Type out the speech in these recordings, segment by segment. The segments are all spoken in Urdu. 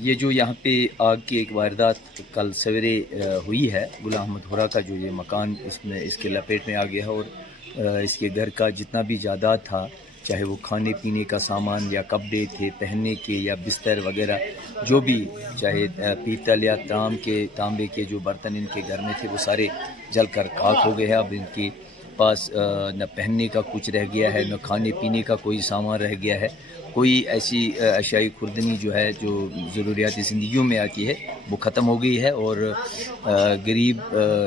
یہ جو یہاں پہ آگ کی ایک واردات کل سویرے ہوئی ہے، غلام احمد ہورا کا جو یہ مکان اس کے لپیٹ میں آ گیا ہے، اور اس کے گھر کا جتنا بھی جائیداد تھا، چاہے وہ کھانے پینے کا سامان یا کپڑے تھے پہننے کے یا بستر وغیرہ، جو بھی چاہے پیتل یا تانبے کے جو برتن ان کے گھر میں تھے وہ سارے جل کر خاک ہو گئے ہیں۔ اب ان کے پاس نہ پہننے کا کچھ رہ گیا ہے، نہ کھانے پینے کا کوئی سامان رہ گیا ہے، کوئی ایسی اشیائی خوردنی جو ہے جو ضروریات زندگیوں میں آتی ہے وہ ختم ہو گئی ہے، اور غریب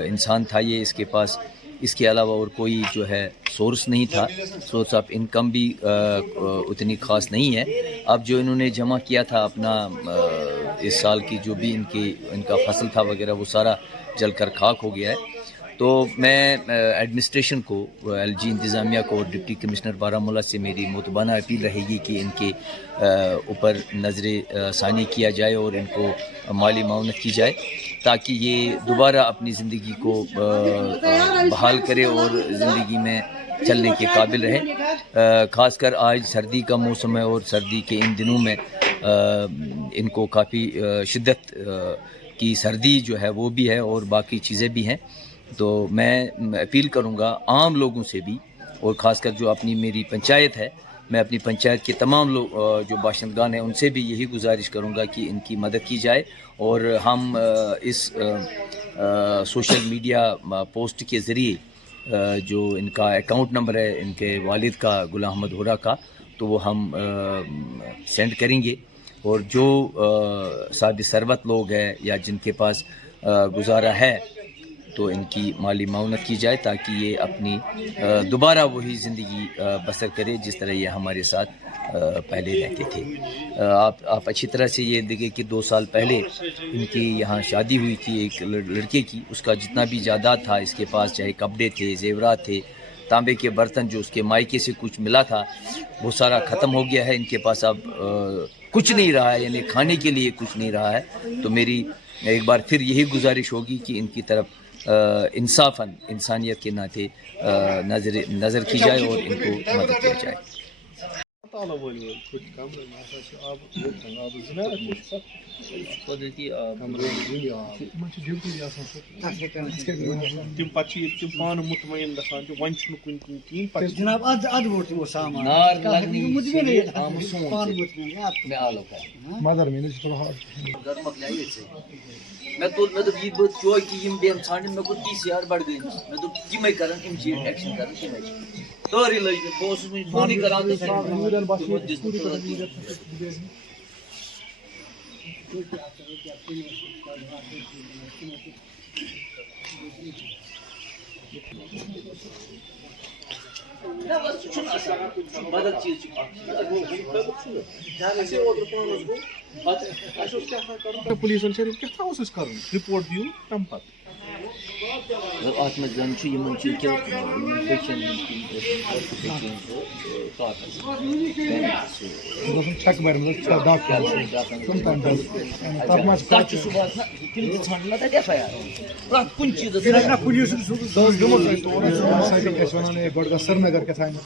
انسان تھا یہ، اس کے پاس اس کے علاوہ اور کوئی جو ہے سورس نہیں تھا، سورس آف انکم بھی اتنی خاص نہیں ہے۔ اب جو انہوں نے جمع کیا تھا اپنا اس سال کی جو بھی ان کا فصل تھا وغیرہ، وہ سارا جل کر خاک ہو گیا ہے۔ تو میں ایڈمنسٹریشن کو، ایل جی انتظامیہ کو اور ڈپٹی کمشنر بارہمولہ سے میری متبانہ اپیل رہے گی کہ ان کے اوپر نظر ثانی کیا جائے اور ان کو مالی معاونت کی جائے، تاکہ یہ دوبارہ اپنی زندگی کو بحال کرے اور زندگی میں چلنے کے قابل رہے۔ خاص کر آج سردی کا موسم ہے، اور سردی کے ان دنوں میں ان کو کافی شدت کی سردی جو ہے وہ بھی ہے، اور باقی چیزیں بھی ہیں۔ تو میں اپیل کروں گا عام لوگوں سے بھی، اور خاص کر جو اپنی میری پنچایت ہے، میں اپنی پنچایت کے تمام لوگ جو باشندگان ہیں ان سے بھی یہی گزارش کروں گا کہ ان کی مدد کی جائے، اور ہم اس سوشل میڈیا پوسٹ کے ذریعے جو ان کا اکاؤنٹ نمبر ہے ان کے والد کا، غلام احمد ہورا کا، تو وہ ہم سینڈ کریں گے، اور جو صاحب ثروت لوگ ہیں یا جن کے پاس گزارا ہے تو ان کی مالی معاونت کی جائے، تاکہ یہ اپنی دوبارہ وہی زندگی بسر کرے جس طرح یہ ہمارے ساتھ پہلے رہتے تھے۔ آپ اچھی طرح سے یہ دیکھیں کہ 2 سال پہلے ان کی یہاں شادی ہوئی تھی ایک لڑکے کی، اس کا جتنا بھی جائیداد تھا اس کے پاس، چاہے کپڑے تھے، زیورات تھے، تانبے کے برتن جو اس کے مائکے سے کچھ ملا تھا، وہ سارا ختم ہو گیا ہے۔ ان کے پاس اب کچھ نہیں رہا ہے، یعنی کھانے کے لیے کچھ نہیں رہا ہے۔ تو میری ایک بار پھر یہی گزارش ہوگی کہ ان کی طرف انصافاً انسانیت کے ناطے نظر کی جائے اور ان کو مدد کی جائے۔ پان مطمئن گژھان ون کن کہین جناب اد ووت وہ سامان مدر میں میں دوٚپ یہِ بہٕ چوکہِ یِم بیٚیہِ ژھانڈن، مےٚ کوٚر پی سی آر بڈگٲمِس، مےٚ دوٚپ یِمے کرن اِمِجیٹ ایکشن کرن تِمے تٲرٕے لٔج مےٚ، بہٕ اوسُس وٕنہِ فونٕے کران تِمو دِژ نہٕ تٲر۔ بدل چیز پولیسن کیا کرن رپورٹ دیو تم پتہ اتھ منٛز زن چھُ یِمن چھُ چھک بر تتھ چھُ صُبحس تِم تہِ ژھانڈن نہ تتہِ ایف آی آر پرٛٮ۪تھ کُنہِ چیٖزس گۄڈٕ گژھ سرینگر کیٛاہ